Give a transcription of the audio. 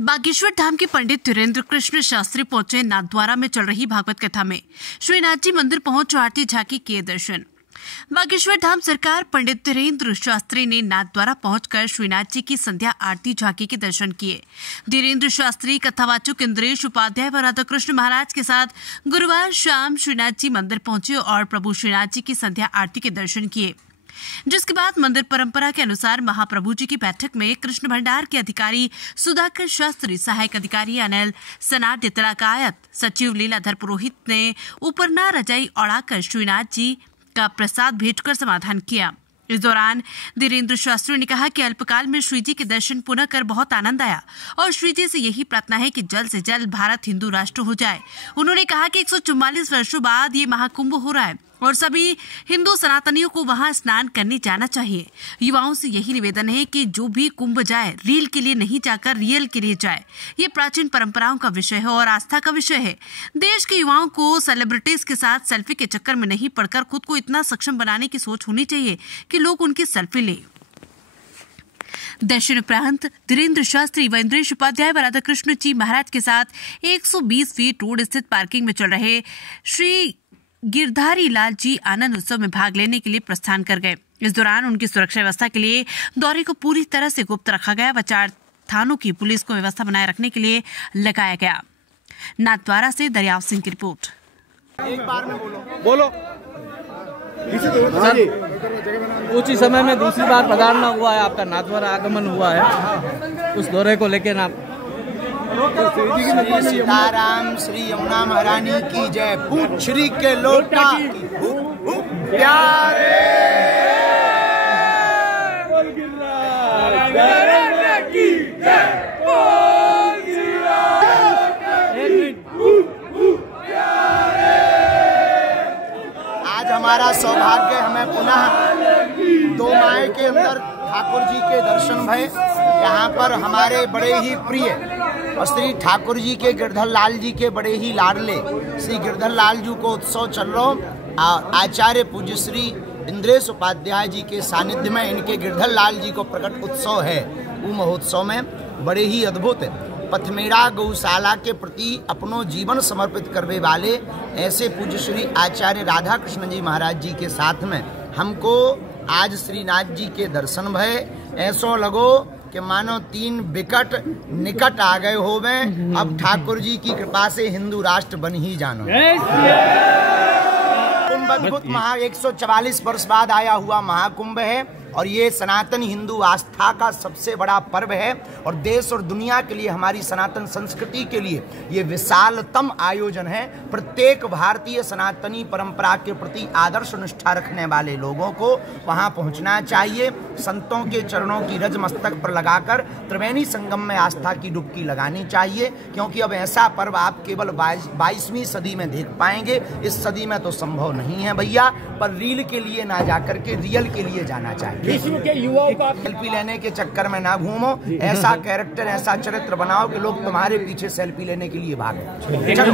बागेश्वर धाम के पंडित धीरेन्द्र कृष्ण शास्त्री पहुंचे नाथद्वारा में चल रही भागवत कथा में। श्रीनाथ जी मंदिर पहुंच आरती झांकी किए दर्शन। बागेश्वर धाम सरकार पंडित धीरेन्द्र शास्त्री ने नाथद्वारा पहुंचकर श्रीनाथ जी की संध्या आरती झांकी के दर्शन किए। धीरेन्द्र शास्त्री कथावाचक इंद्रेश उपाध्याय व राधा कृष्ण महाराज के साथ गुरुवार शाम श्रीनाथ जी मंदिर पहुंचे और प्रभु श्रीनाथ जी की संध्या आरती के दर्शन किए, जिसके बाद मंदिर परंपरा के अनुसार महाप्रभु जी की बैठक में कृष्ण भंडार के अधिकारी सुधाकर शास्त्री, सहायक अधिकारी अनिल सनाड्य, तिलकायत सचिव लीलाधर पुरोहित ने ऊपरना रजाई ओढ़ाकर श्रीनाथ जी का प्रसाद भेंटकर समाधान किया। इस दौरान धीरेन्द्र शास्त्री ने कहा कि अल्पकाल में श्री जी के दर्शन पुनः कर बहुत आनंद आया और श्री जी से यही प्रार्थना है कि जल्द से जल्द भारत हिंदू राष्ट्र हो जाए। उन्होंने कहा कि 144 वर्षों बाद ये महाकुंभ हो रहा है और सभी हिंदू सनातनियों को वहां स्नान करने जाना चाहिए। युवाओं से यही निवेदन है कि जो भी कुंभ जाए रील के लिए नहीं जाकर रियल के लिए जाए। ये प्राचीन परंपराओं का विषय है और आस्था का विषय है। देश के युवाओं को सेलिब्रिटीज के साथ सेल्फी के चक्कर में नहीं पड़कर खुद को इतना सक्षम बनाने की सोच होनी चाहिए कि लोग उनकी सेल्फी ले। दर्शन उपरांत धीरेन्द्र शास्त्री व इंद्रेश उपाध्याय व राधा कृष्ण जी महाराज के साथ 120 फीट रोड स्थित पार्किंग में चल रहे श्री गिरधारी लाल जी आनंद उत्सव में भाग लेने के लिए प्रस्थान कर गए। इस दौरान उनकी सुरक्षा व्यवस्था के लिए दौरे को पूरी तरह से गुप्त रखा गया व 4 थानों की पुलिस को व्यवस्था बनाए रखने के लिए लगाया गया। नाथद्वारा से दरियाव सिंह की रिपोर्ट। एक बार में बोलो। उसी समय में दूसरी बार पधारना हुआ है, आपका नाथद्वारा आगमन हुआ है, उस दौरे को लेकर ना श्री सीताराम, श्री यमुना महारानी की जय। पूछ श्री के लोटा प्यारे की जय। आज हमारा सौभाग्य हमें पुनः 2 माह के अंदर ठाकुर जी के दर्शन भय। यहाँ पर हमारे बड़े ही प्रिय और श्री ठाकुर जी के गिरधर लाल जी के बड़े ही लाडले श्री गिरधर लाल जी को उत्सव चल रहा। आचार्य पूज्य श्री इंद्रेश उपाध्याय जी के सानिध्य में इनके गिरधर लाल जी को प्रकट उत्सव है। वो महोत्सव में बड़े ही अद्भुत पथमेड़ा गौशाला के प्रति अपनो जीवन समर्पित करने वाले ऐसे पूज्य श्री आचार्य राधा कृष्ण जी महाराज जी के साथ में हमको आज श्रीनाथ जी के दर्शन भय। ऐसो लगो कि मानो 3 विकट निकट आ गए होवे। अब ठाकुर जी की कृपा से हिंदू राष्ट्र बन ही जानो। कुंभ अद्भुत 144 वर्ष बाद आया हुआ महाकुंभ है और ये सनातन हिंदू आस्था का सबसे बड़ा पर्व है और देश और दुनिया के लिए, हमारी सनातन संस्कृति के लिए ये विशालतम आयोजन है। प्रत्येक भारतीय सनातनी परंपरा के प्रति आदर्श निष्ठा रखने वाले लोगों को वहाँ पहुँचना चाहिए। संतों के चरणों की रज मस्तक पर लगाकर त्रिवेणी संगम में आस्था की डुबकी लगानी चाहिए, क्योंकि अब ऐसा पर्व आप केवल 22वीं सदी में देख पाएंगे। इस सदी में तो संभव नहीं है भैया, पर रील के लिए ना जाकर के रियल के लिए जाना चाहिए। विश्व के युवाओं को सेल्फी लेने के चक्कर में ना घूमो। ऐसा कैरेक्टर, ऐसा चरित्र बनाओ कि लोग तुम्हारे पीछे सेल्फी लेने के लिए भागें।